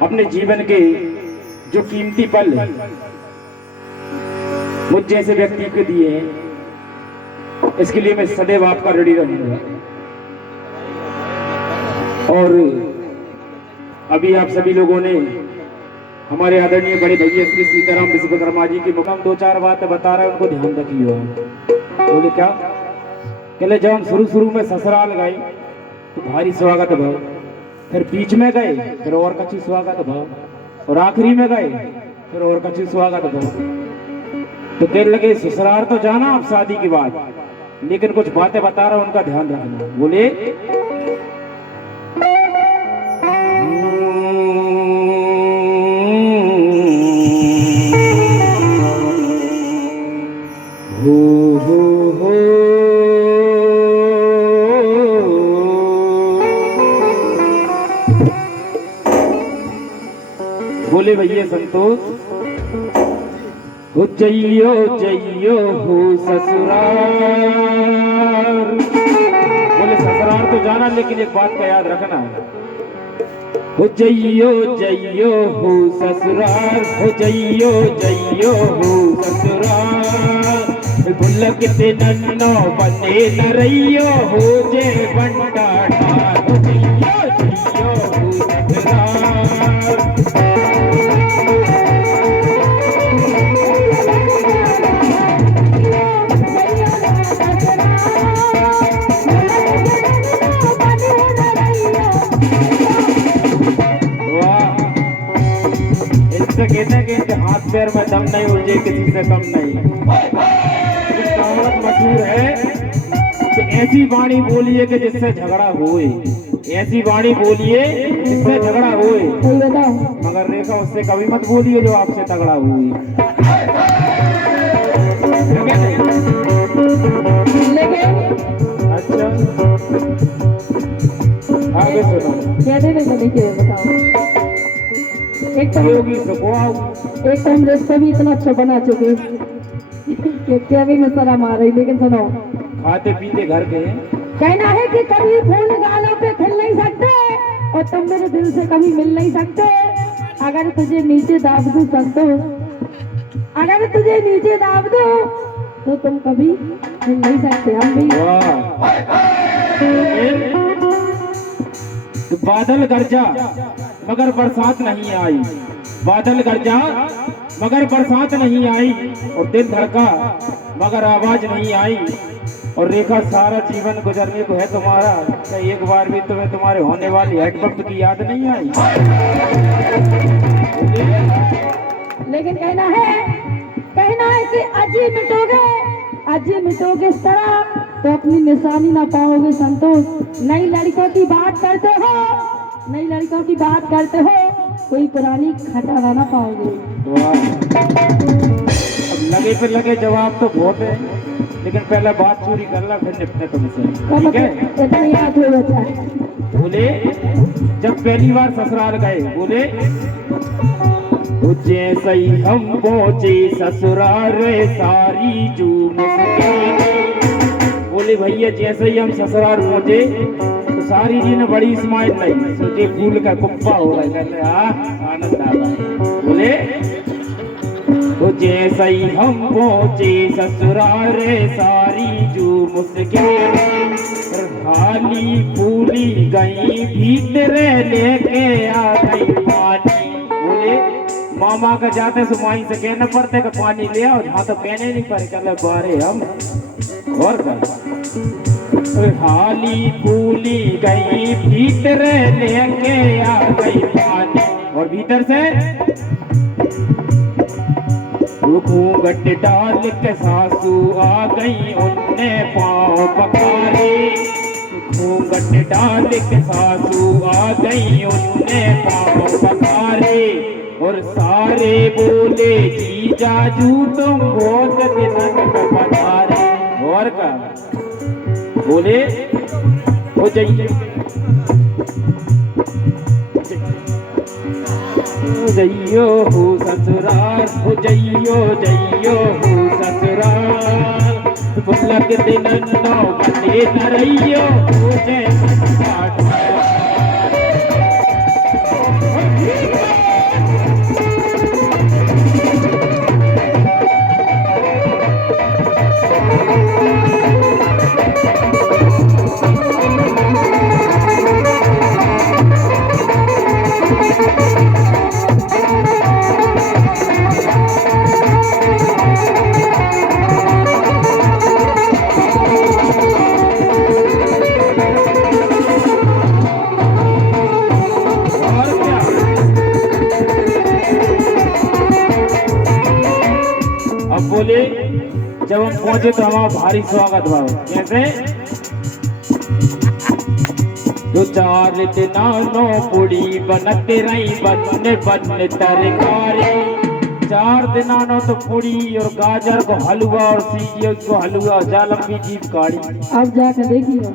अपने जीवन के जो कीमती पल मुझ जैसे व्यक्ति को दिए हैं, इसके लिए मैं सदैव आपका ऋणी रहूंगा। और अभी आप सभी लोगों ने हमारे आदरणीय बड़े भैया श्री सीताराम विश्वकर्मा जी की मुकाम 2-4 बातें बता रहे हैं, उनको ध्यान रखिए। बोले क्या कहले, जब हम शुरू में ससुराल गए तो भारी स्वागत भाव, फिर बीच में गए फिर और कच्ची स्वागत भाव, और आखिरी में गए फिर और कच्ची स्वागत भाव। तो कहने लगे ससुराल तो जाना आप शादी की बात, लेकिन कुछ बातें बता रहा हूं, उनका ध्यान रखना। बोले हो बोले भैया संतोष हो जइयो जइयो हो ससुराल। बोले ससुराल तो जाना, लेकिन एक बात का याद रखना, हो जइयो जइयो हो ससुराल, हो जइयो जइयो हो ससुराल। गुल्लक ते नन्नो बने न रहियो, हो जे बंटा ठार, हो जइयो जइयो हो ससुराल। कहते हैं कि हाथ पैर में दम नहीं उलझे किसी से कम नहीं। कहावत मशहूर है कि ऐसी वाणी बोलिए कि जिससे झगड़ा होए, ऐसी वाणी बोलिए जिससे झगड़ा होए, मगर रेखा उससे कभी मत बोलिए जो आपसे तगड़ा हुए। अच्छा आगे सुनो। एक तो हम रिश्ता भी इतना अच्छा बना चुके कि क्या भी मैं शर्म आ रही। लेकिन सुनो, खाते पीते घर के कहना है कि कभी फूल गालों पे खिल नहीं सकते और तुम मेरे दिल से कभी मिल नहीं सकते। अगर तुझे नीचे दाब दूं संतोष, अगर तुझे नीचे दाब दूं तो तुम कभी मिल नहीं सकते। हम भी बादल गरजा मगर बरसात नहीं आई, बादल गरजा मगर बरसात नहीं आई, और दिल धड़का मगर आवाज नहीं आई। और रेखा सारा जीवन गुजरने को है तुम्हारा, क्या एक बार भी तुम्हें तुम्हारे होने वाली हेडपंप की याद नहीं आई? लेकिन कहना है कि अजी मिटोगे शराब तो अपनी निशानी ना पाओगे संतोष। नई लड़कों की बात करते हो, कोई पुरानी खटारा ना पाओगे। अब लगे पे लगे जवाब तो बहुत है, लेकिन पहले बात पूरी कर ला, फिर निपटे तुमसे, ठीक है? इतना याद हो जाता है। बोले जब पहली बार ससुराल गए, बोले जैसे ही हम पहुंचे ससुराल रे सारी जून। बोले भैया जैसे ही हम ससुराल पहुंचे तो सारी जी ने बड़ी स्माइल लाई, सोचे फूल का कुप्पा हो रहा है, कहते आनंद आ रहा। बोले तो जैसे ही हम पहुंचे ससुराल रे सारी जू मुस्किन, खाली फूली गई भीतर लेके आ गई पानी। बोले मामा का जाते सुमाई से कहना पड़ते कि पानी ले आओ, जहाँ तो कहने नहीं पड़े, चले बारे हम और खाली फूली गई भीतर लेके आ गई पानी। और भीतर से घूंघट डाल के सासू आ गई, उनने पाँव पकारे। घूंघट डाल के सासू आ गई, उनने पाँव पकारे। और सारे बोले जीजाजू तुम बहुत दिनन में पधारे। और का बोले हो जाइए जइयो हो ससुराल, हो जइयो जइयो हो ससुराल। गुल्लक दिन नौ बने न रहियो, हो जय जब हम पहुंचे तो हमारा भारी स्वागत भाव कैसे जो 4 दिनानो पुड़ी बनते रही बन बन तरकारी 4 दिनानो तो पूड़ी और गाजर को हलवा और सीजियो को हलवा जा लंबी जीप काढ़ी। अब जाकर देखियो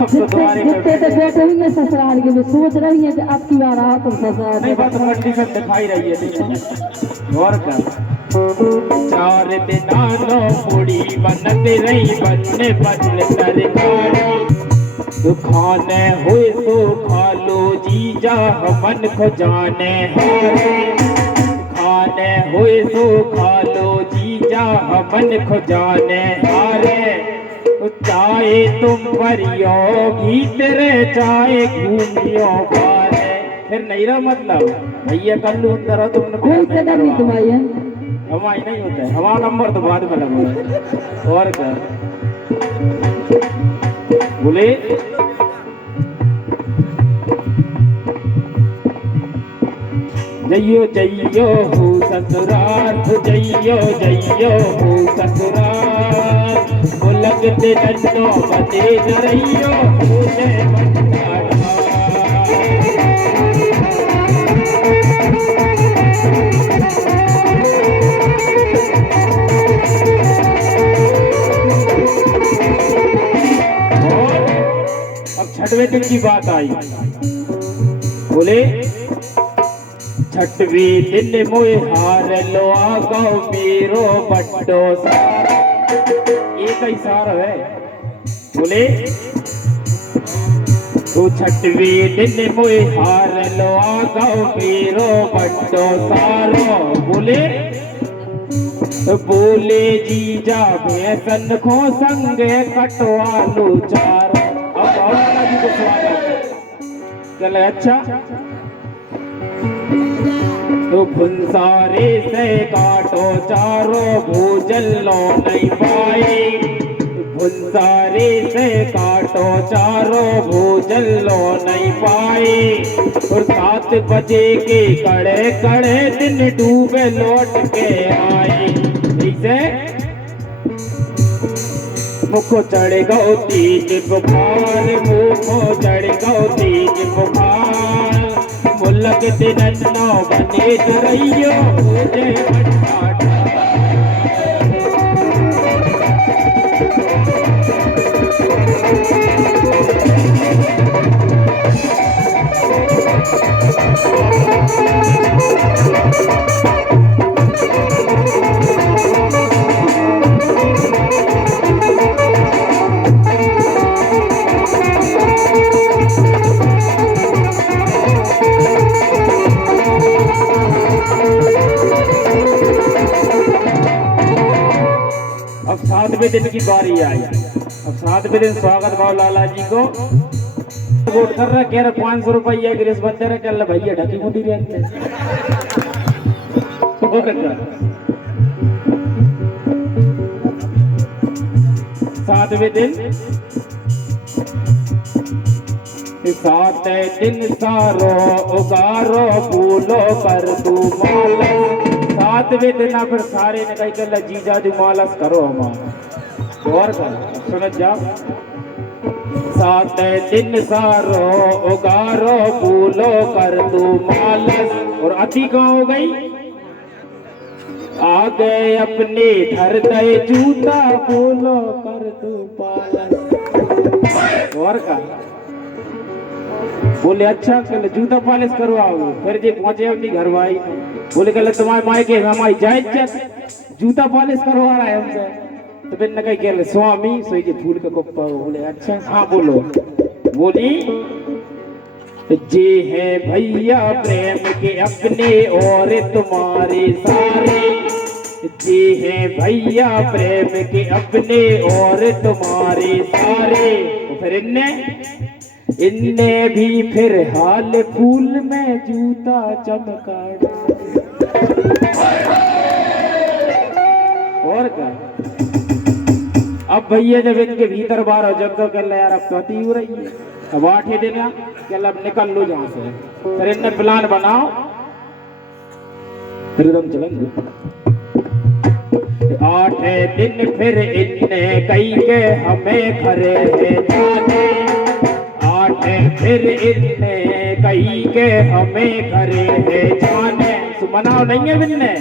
अब तो तुम्हारे जितने तो बैठे हुए ससुराल के में सोच रही है कि अब की बार आओ तुम ससुराल नहीं बात कंडीशन दिखाई रही है और क्या 4 दिनानो पूड़ी बनते रही बन तरकारी तो खाने हुए तो खा लो जीजा मन को जाने हारे खाने हुए तो खा लो जीजा मन को जाने हारे तो चाहे तुम परियो भीतरे चाहे घूमियो बारे फिर नहीं रहा मतलब भैया कर लो अंदर तुमने कोई कदर नहीं तुम्हारी है हमारी नहीं होता है हमारा नंबर तो बाद में लगा और क्या बोले जइयो जइयो हो ससुराल जइयो जइयो हो ससुराल वो लगते नन्नो बते रहियो मुझे अब 6वें दिन की बात आई बोले 6वें दिन मोए हार लो आगो मेरो बड्डो सारा एक ही सारा है बोले तो 6वें दिन मोए हार लो आगो मेरो बड्डो सारो बोले बोले जीजा भैसन को संगे कटवा लो चार अब बाबा जी को स्वागत चले अच्छा तो फुंसारे से काटो चारो भोजन लो नहीं पाए फुंसारे से काटो चारो भोजन लो नहीं पाए और 7 बजे के कड़े कड़े दिन डूबे लौट के आए इसे मुखो चढ़ गो तेज बुखार मुखो चढ़ गो तेज बुखार मुल्क नन्नो बने रहियो मुझे अब 7वें दिन की बारी आई अब 7वें दिन स्वागत भाव लाला जी को वोट कर रहा कह रहा 500 रुपया गिरीश बंदे रहे कह रहा भैया ढकी मुंडी रहते 7वें दिन 7 दिन सारो उगारो फूलो कर तू माला 7वें दिन फिर सारे ने कही कर जीजा जी मालस करो हमारा और सुन जा 7 दिन सारो उगारो फूलो कर तू मालस और अति कहाँ हो गई आ गए अपने घर दे जूता फूलो कर तू पालस और का बोले अच्छा कल जूता पालिश करवाओ फिर जे पहुंचे अपनी घर भाई बोले कल तुम्हारे माई के हमारी जायज जूता पालिश करवा रहा है हमसे तो फिर न कही कह स्वामी सोई के फूल का कुप्पा बोले अच्छा हाँ बोलो बोली जे है भैया प्रेम के अपने और तुम्हारे सारे जे है भैया प्रेम के अपने और तुम्हारे सारे तो फिर इनने भी फिर हाल फूल में जूता चमका और क्या अब भैया जब इनके भीतर बार हो जब तो कह यार अब कहती हो रही है अब 8 दिन कल अब निकल लो जहां से फिर इनने प्लान बनाओ फिर हम चलेंगे आठे दिन फिर इनने कई के हमें घरे जाने, आठे फिर इनने कई के हमें घरे जाने। सुमनाओ नहीं है बिन्ने,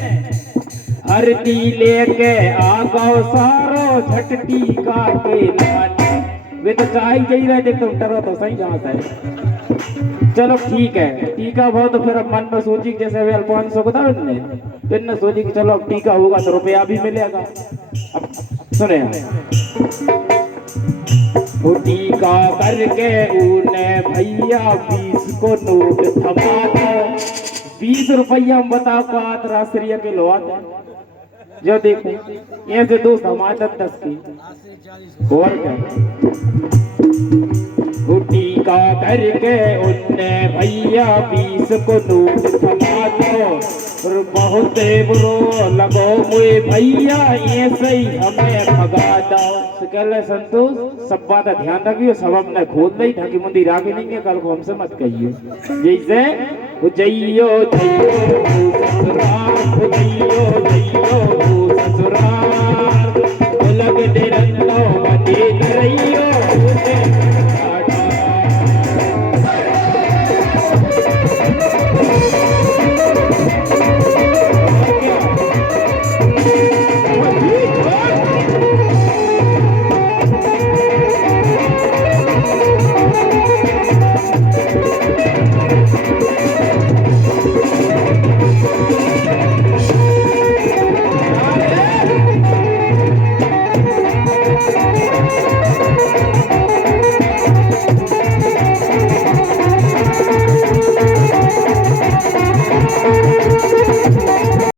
हरदी लेके आ गो सारो झटटी का के लाने। वे तो चाह ही गई रहे, देख तुम डरो तो सही जहाँ से। चलो ठीक है, टीका भाव तो फिर अब मन में सोची कि जैसे वे अल्पान सौ बता फिर ने सोची कि चलो अब टीका होगा तो रुपया भी मिलेगा। अब सुने वो टीका करके उने भैया 20 को नोट थमा दो। 20 रुपया बताओ का राष्ट्रीय के लो आते जो देखो ये से दो समाज 10 की और क्या। टीका करके उनने भैया 20 को नोट थमा दो। और बहुत बुरो लगो मुझे भैया ये सही हमें भगा दो। कल संतोष सब बात ध्यान रखियो, सब हमने खोद नहीं ढाकी मुंदी रागे नहीं है, कल को हमसे मत कहिए। जैसे जइयो जइयो ससुराल, जइयो जइयो